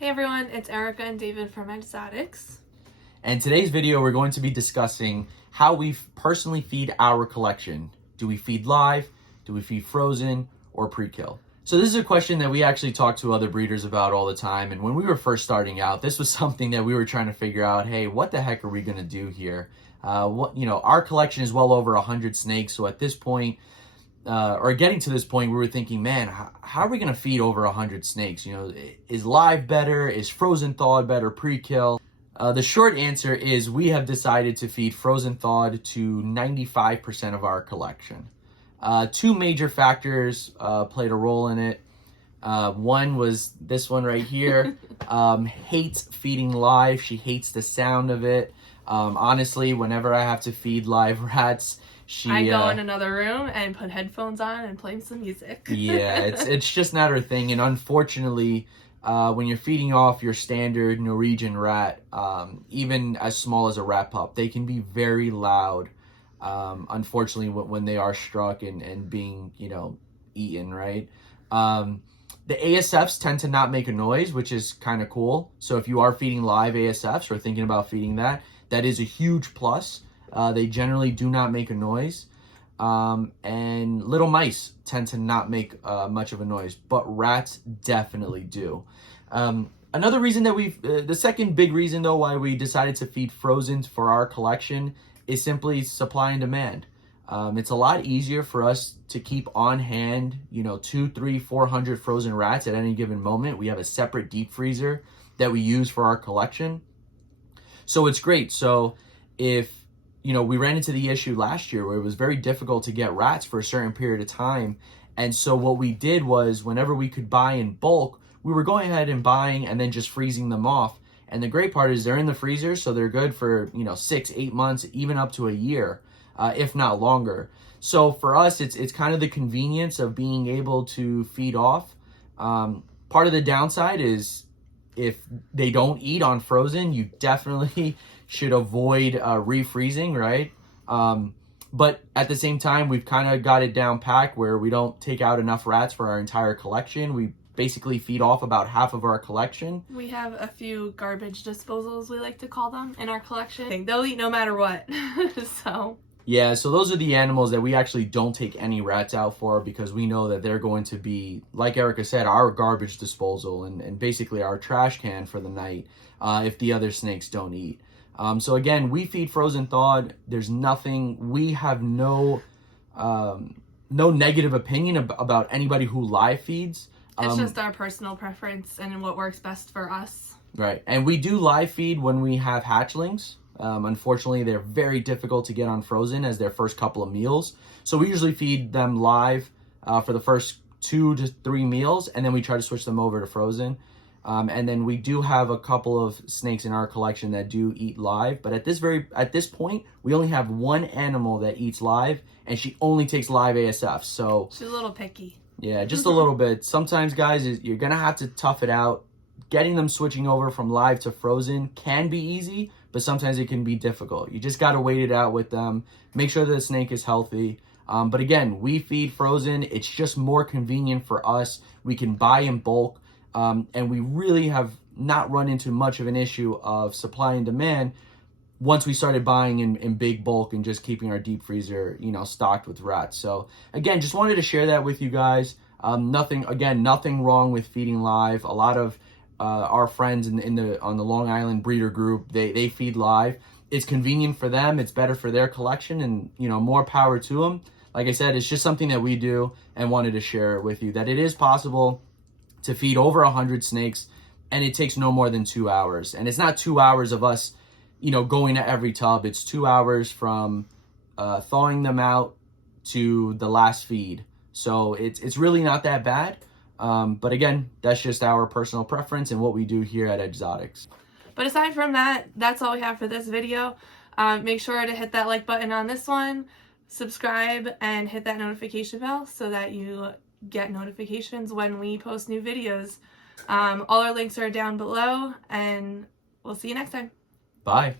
Hey everyone, it's Erica and David from Exotics. And today's video, we're going to be discussing how we personally feed our collection. Do we feed live? Do we feed frozen or pre-kill? So this is a question that we actually talk to other breeders about all the time. And when we were first starting out, this was something that we were trying to figure out, hey, what the heck are we going to do here? Our collection is well over 100 snakes. So at this point, or getting to this point, we were thinking, man, how are we going to feed over 100 snakes? Is live better? Is frozen thawed better pre-kill? The short answer is we have decided to feed frozen thawed to 95% of our collection. Two major factors played a role in it. One was this one right here. Hates feeding live. She hates the sound of it. Honestly, whenever I have to feed live rats, I go in another room and put headphones on and play some music. Yeah, it's just not her thing. And unfortunately, when you're feeding off your standard Norwegian rat, even as small as a rat pup, they can be very loud. Unfortunately, when they are struck and being, eaten, right? The ASFs tend to not make a noise, which is kind of cool. So if you are feeding live ASFs or thinking about feeding that is a huge plus. They generally do not make a noise. And little mice tend to not make much of a noise, but rats definitely do. Another reason that the second big reason though why we decided to feed frozen for our collection is simply supply and demand. It's a lot easier for us to keep on hand, 200, 300, 400 frozen rats at any given moment. We have a separate deep freezer that we use for our collection. So it's great. So if we ran into the issue last year where it was very difficult to get rats for a certain period of time. And so what we did was whenever we could buy in bulk, we were going ahead and buying and then just freezing them off. And the great part is they're in the freezer, so they're good for, 6-8 months, even up to a year, if not longer. So for us, it's kind of the convenience of being able to feed off. Part of the downside is if they don't eat on frozen, you definitely should avoid refreezing, right? But at the same time, we've kind of got it down packed where we don't take out enough rats for our entire collection. We basically feed off about half of our collection. We have a few garbage disposals, we like to call them, in our collection. They'll eat no matter what. Yeah, so those are the animals that we actually don't take any rats out for because we know that they're going to be, like Erica said, our garbage disposal and basically our trash can for the night if the other snakes don't eat. So again, we feed frozen thawed. There's nothing, we have no negative opinion about anybody who live feeds. It's just our personal preference and what works best for us. Right, and we do live feed when we have hatchlings. Unfortunately, they're very difficult to get on frozen as their first couple of meals. So we usually feed them live for the first 2 to 3 meals, and then we try to switch them over to frozen. And then we do have a couple of snakes in our collection that do eat live. But at this point, we only have one animal that eats live, and she only takes live ASF. So she's a little picky. Yeah, just a little bit. Sometimes, guys, you're going to have to tough it out. Getting them switching over from live to frozen can be easy, but sometimes it can be difficult. You just got to wait it out with them. Make sure that the snake is healthy. But again, we feed frozen. It's just more convenient for us. We can buy in bulk. And we really have not run into much of an issue of supply and demand once we started buying in big bulk and just keeping our deep freezer, stocked with rats. So again, just wanted to share that with you guys. Nothing wrong with feeding live. A lot of our friends on the Long Island breeder group, they feed live. It's convenient for them. It's better for their collection and, more power to them. Like I said, it's just something that we do and wanted to share it with you that it is possible to feed over 100 snakes, and it takes no more than 2 hours. And it's not 2 hours of us, going to every tub. It's 2 hours from thawing them out to the last feed. So it's really not that bad. But again, that's just our personal preference and what we do here at Exotics. But aside from that, that's all we have for this video. Make sure to hit that like button on this one, subscribe, and hit that notification bell so that you get notifications when we post new videos. All our links are down below, and we'll see you next time. Bye.